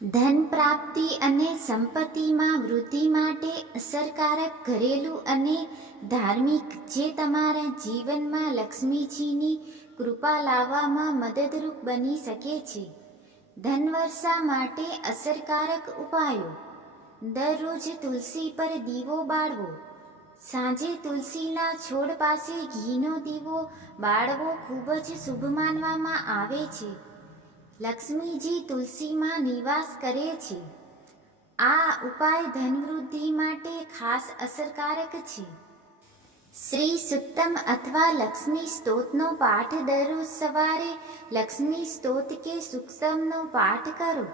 ધન પ્રાપ્તિ અને સંપત્તિમાં વૃદ્ધિ માટે અસરકારક ઘરેલું અને ધાર્મિક જે તમારા જીવનમાં લક્ષ્મીજીની કૃપા લાવવામાં મદદરૂપ બની શકે છે. ધનવર્ષા માટે અસરકારક ઉપાયો: દરરોજ તુલસી પર દીવો બાળવો. સાંજે તુલસીના છોડ પાસે ઘીનો દીવો બાળવો ખૂબ જ શુભ માનવામાં આવે છે. લક્ષ્મીજી તુલસીમાં નિવાસ કરે છે. આ ઉપાય ધનવૃદ્ધિ માટે ખાસ અસરકારક છે. શ્રી સુક્તમ અથવા લક્ષ્મી સ્તોત્રનો પાઠ દરરોજ સવારે લક્ષ્મી સ્તોત્ર કે સુક્તમનો પાઠ કરો.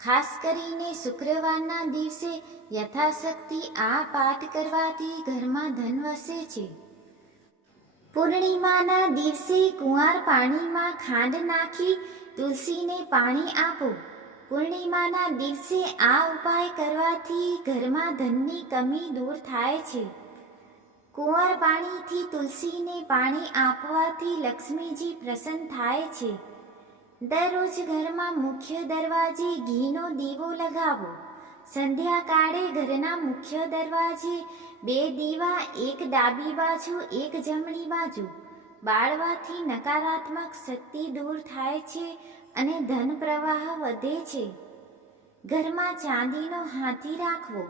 ખાસ કરીને શુક્રવારના દિવસે યથાશક્તિ આ પાઠ કરવાથી ઘરમાં ધન વસે છે. પૂર્ણિમાના દિવસે કુંવાર પાણીમાં ખાંડ નાખી તુલસીને પાણી આપો. પૂર્ણિમાના દિવસે આ ઉપાય કરવાથી ઘરમાં ધનની કમી દૂર થાય છે. કુંવાર પાણીથી તુલસીને પાણી આપવાથી લક્ષ્મીજી પ્રસન્ન થાય છે. દરરોજ ઘરમાં મુખ્ય દરવાજે ઘીનો દીવો લગાવો. સંધ્યાકાળે ઘરના મુખ્ય દરવાજે 2 દીવા, એક ડાબી બાજુ, એક જમણી બાજુ બાળવાથી નકારાત્મક શક્તિ દૂર થાય છે અને ધન પ્રવાહ વધે છે. ઘરમાં ચાંદીનો હાથી રાખવો.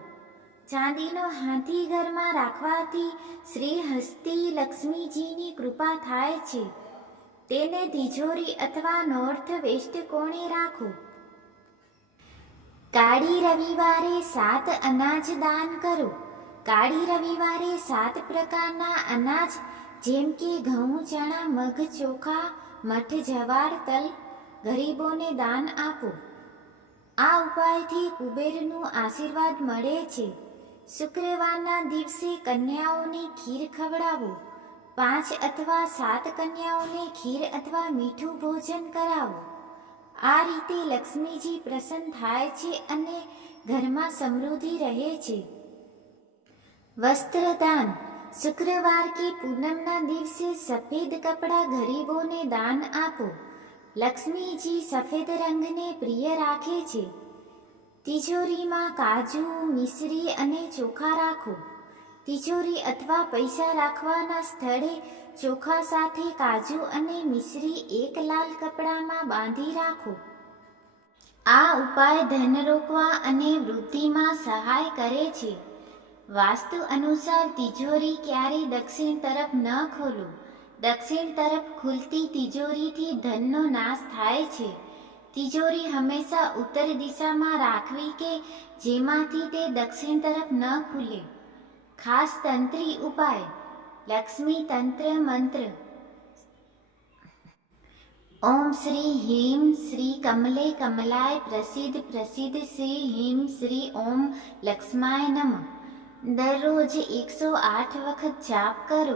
ચાંદીનો હાથી ઘરમાં રાખવાથી શ્રી હસ્તી લક્ષ્મીજીની કૃપા થાય છે. તેને તિજોરી અથવા નોર્થ વેસ્ટ કોણે રાખો. કાળી રવિવારે 7 અનાજ દાન કરો. કાળી રવિવારે 7 પ્રકારના અનાજ જેમ કે ઘઉં, ચણા, મગ, ચોખા, મઠ, જવાર, તલ ગરીબોને દાન આપો. આ ઉપાયથી કુબેરનું આશીર્વાદ મળે છે. શુક્રવારના દિવસે કન્યાઓને ખીર ખવડાવો. 5 અથવા 7 કન્યાઓને ખીર અથવા મીઠું ભોજન કરાવો. આ રીતે લક્ષ્મીજી પ્રસન્ન થાય છે અને ઘરમાં સમૃદ્ધિ રહે છે. વસ્ત્રદાન. શુક્રવાર કે પૂનમના દિવસે સફેદ કપડાં ગરીબોને દાન આપો. લક્ષ્મીજી સફેદ રંગને પ્રિય રાખે છે. તિજોરીમાં કાજુ, મિશ્રી અને ચોખા રાખો. તિજોરી અથવા પૈસા રાખવાના સ્થળે ચોખા સાથે કાજુ અને મિશ્રી એક લાલ કપડામાં બાંધી રાખો. આ ઉપાય ધન રોકવા અને વૃદ્ધિમાં સહાય કરે છે. વાસ્તુ અનુસાર તિજોરી ક્યારેય દક્ષિણ તરફ ન ખોલો. દક્ષિણ તરફ ખુલતી તિજોરીથી ધનનો નાશ થાય છે. તિજોરી હંમેશા ઉત્તર દિશામાં રાખવી કે જેમાંથી તે દક્ષિણ તરફ ન ખુલે. ખાસ તંત્રી ઉપાય: લક્ષ્મી તંત્ર મંત્ર. ઓમ શ્રી ह्रीं શ્રી કમલે કમલાય પ્રસિદ્ધ પ્રસિદ્ધ શ્રી ह्रीं શ્રી ઓમ લક્ષ્માય નમઃ. દરરોજ 108 વખત જાપ કરો.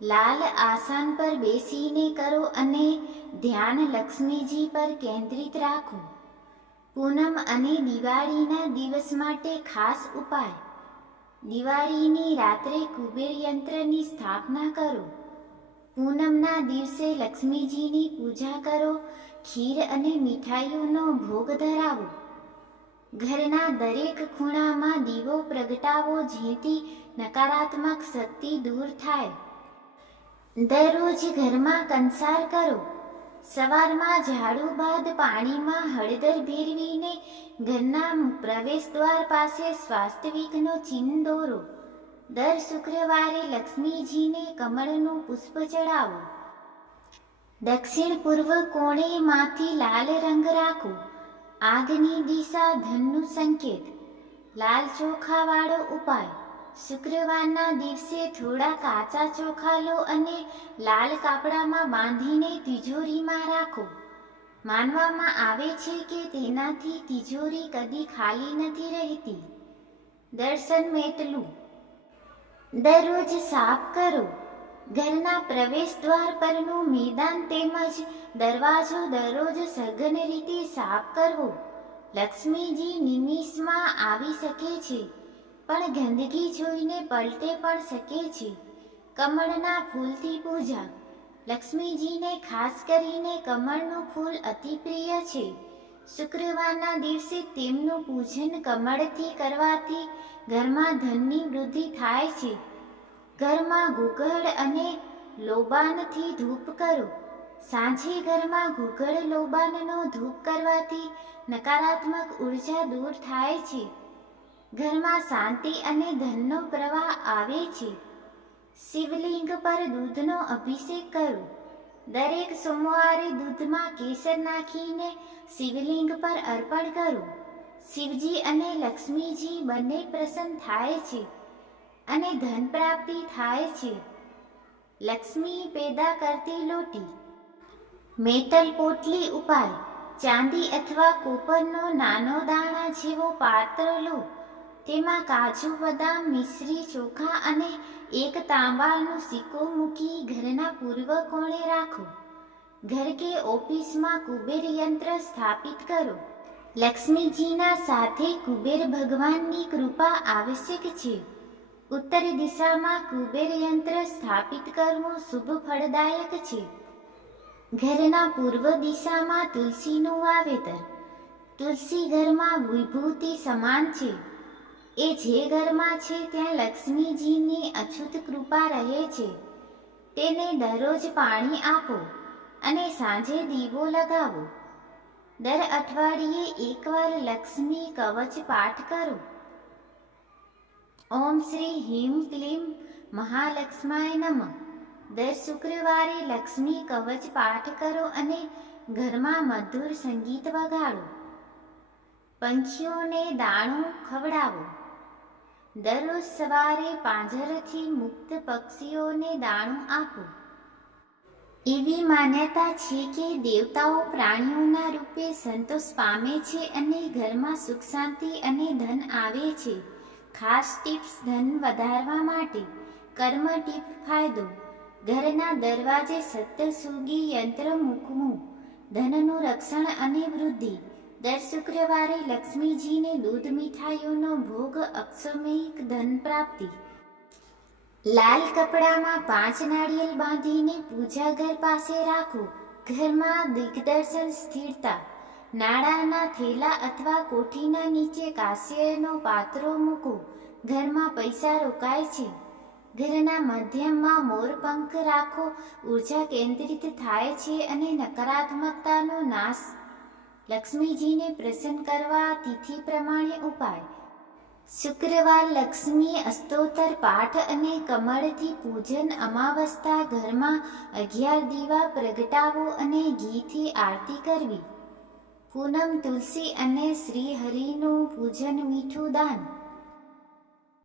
લાલ આસન પર બેસીને કરો અને ધ્યાન લક્ષ્મીજી પર કેન્દ્રિત રાખો. પૂનમ અને દિવાળીના દિવસ માટે ખાસ ઉપાય: દિવાળીની રાત્રે કુબેર યંત્રની સ્થાપના કરો. પૂનમના દિવસે લક્ષ્મીજીની પૂજા કરો. ખીર અને મીઠાઈઓનો ભોગ ધરાવો. ઘરના દરેક ખૂણામાં દીવો પ્રગટાવો જેથી નકારાત્મક શક્તિ દૂર થાય. દરરોજ ઘરમાં કંસાર કરો. સવારમાં ઝાડુ બાદ પાણીમાં હળદર ભેળવીને ઘરના પ્રવેશદ્વાર પાસે સ્વાસ્તવિકનો ચિહ્ન દોરો. દર શુક્રવારે લક્ષ્મીજીને કમળનું પુષ્પ ચડાવો. દક્ષિણ પૂર્વ કોણેમાંથી લાલ રંગ રાખો. આગની દિશા ધનનું સંકેત. લાલ ચોખાવાળો ઉપાય: શુક્રવારના દિવસે થોડા કાચા ચોખા લો અને લાલ કાપડામાં બાંધીને તિજોરીમાં રાખો. માનવામાં આવે છે કે તેનાથી તિજોરી કદી ખાલી નથી રહેતી. દર્શન મેટલું. દરરોજ સાફ કરો. ઘરના પ્રવેશદ્વાર પરનું મેદાન તેમજ દરવાજો દરરોજ સઘન રીતે સાફ કરવો. લક્ષ્મીજી નિમિષમાં આવી શકે છે પણ ગંદકી જોઈને પલટે પણ શકે છે. કમળના ફૂલથી પૂજા. લક્ષ્મીજીને ખાસ કરીને કમળનું ફૂલ અતિ પ્રિય છે. શુક્રવારના દિવસે તેમનું પૂજન કમળથી કરવાથી ઘરમાં ધનની વૃદ્ધિ થાય છે. ઘરમાં ગુગળ અને લોબાનથી ધૂપ કરો. સાંજે ઘરમાં ગુગળ લોબાનનો ધૂપ કરવાથી નકારાત્મક ઉર્જા દૂર થાય છે. ઘરમાં શાંતિ અને ધનનો પ્રવાહ આવે છે. શિવલિંગ પર દૂધનો અભિષેક કરો. દરેક સોમવારે દૂધમાં કેસર નાખીને શિવલિંગ પર અર્પણ કરો. શિવજી અને લક્ષ્મીજી બંને પ્રસન્ન થાય છે અને ધન પ્રાપ્તિ થાય છે. લક્ષ્મી પેદા કરતી લોટી. મેટલ પોટલી ઉપાય. ચાંદી અથવા કોપરનો નાનો દાણા જેવો પાત્ર લો. તેમાં કાજુ, બદામ, મિશ્રી, ચોખા અને એક તાંબાનો સિક્કો મૂકી ઘરના પૂર્વ કોણે રાખો. ઘર કે ઓફિસમાં કુબેર યંત્ર સ્થાપિત કરો. લક્ષ્મીજીના સાથે કુબેર ભગવાનની કૃપા આવશ્યક છે. ઉત્તર દિશામાં કુબેર યંત્ર સ્થાપિત કરવું શુભ ફળદાયક છે. ઘરના પૂર્વ દિશામાં તુલસીનું વાવેતર. તુલસી ઘરમાં વિભૂતિ સમાન છે. એ જે ઘરમાં છે ત્યાં લક્ષ્મીજીની અછૂત કૃપા રહે છે. તેને દરરોજ પાણી આપો અને સાંજે દીવો લગાવો. દર અઠવાડિયે એકવાર લક્ષ્મી કવચ પાઠ કરો. ઓમ શ્રી હીમ ક્લીમ મહાલક્ષ્માય નમઃ. દર શુક્રવારે લક્ષ્મી કવચ પાઠ કરો અને ઘરમાં મધુર સંગીત વગાડો. પંખીઓને દાણું ખવડાવો. દરરોજ સવારે પાંજરથી મુક્ત પક્ષીઓને દાણું આપો. એવી માન્યતા છે કે દેવતાઓ પ્રાણીઓના રૂપે સંતોષ પામે છે અને ઘરમાં સુખ શાંતિ અને ધન આવે છે. ખાસ ટિપ્સ ધન વધારવા માટે. કર્મ ટીપ ફાયદો. ઘરના દરવાજે સપ્તસુગી યંત્ર મૂકવું. ધનનું રક્ષણ અને વૃદ્ધિ. દર શુક્રવારે લક્ષ્મીજીને દૂધ મીઠાઈઓનો ભોગ. અક્ષમયિક ધન પ્રાપ્તિ. લાલ કપડામાં 5 નાળિયેર બાંધીને પૂજા ઘર પાસે રાખો. ઘરમાં દિગ્દર્શન સ્થિરતા. નાણાંના થેલા અથવા કોઠીના નીચે કાંસ્યનો પાત્રો મૂકો. ઘરમાં પૈસા રોકાય છે. ઘરના મધ્યમાં મોરપંખ રાખો. ઉર્જા કેન્દ્રિત થાય છે અને નકારાત્મકતાનો નાશ. લક્ષ્મીજીને પ્રસન્ન કરવા તિથિ પ્રમાણે ઉપાય. શુક્રવાર લક્ષ્મી અષ્ટોત્તર પાઠ અને કમળથી પૂજન. અમાવસ્યા ઘરમાં 11 દીવા પ્રગટાવો અને ઘીથી આરતી કરવી. પૂનમ તુલસી અને શ્રી હરિનું પૂજન. મીઠું દાન.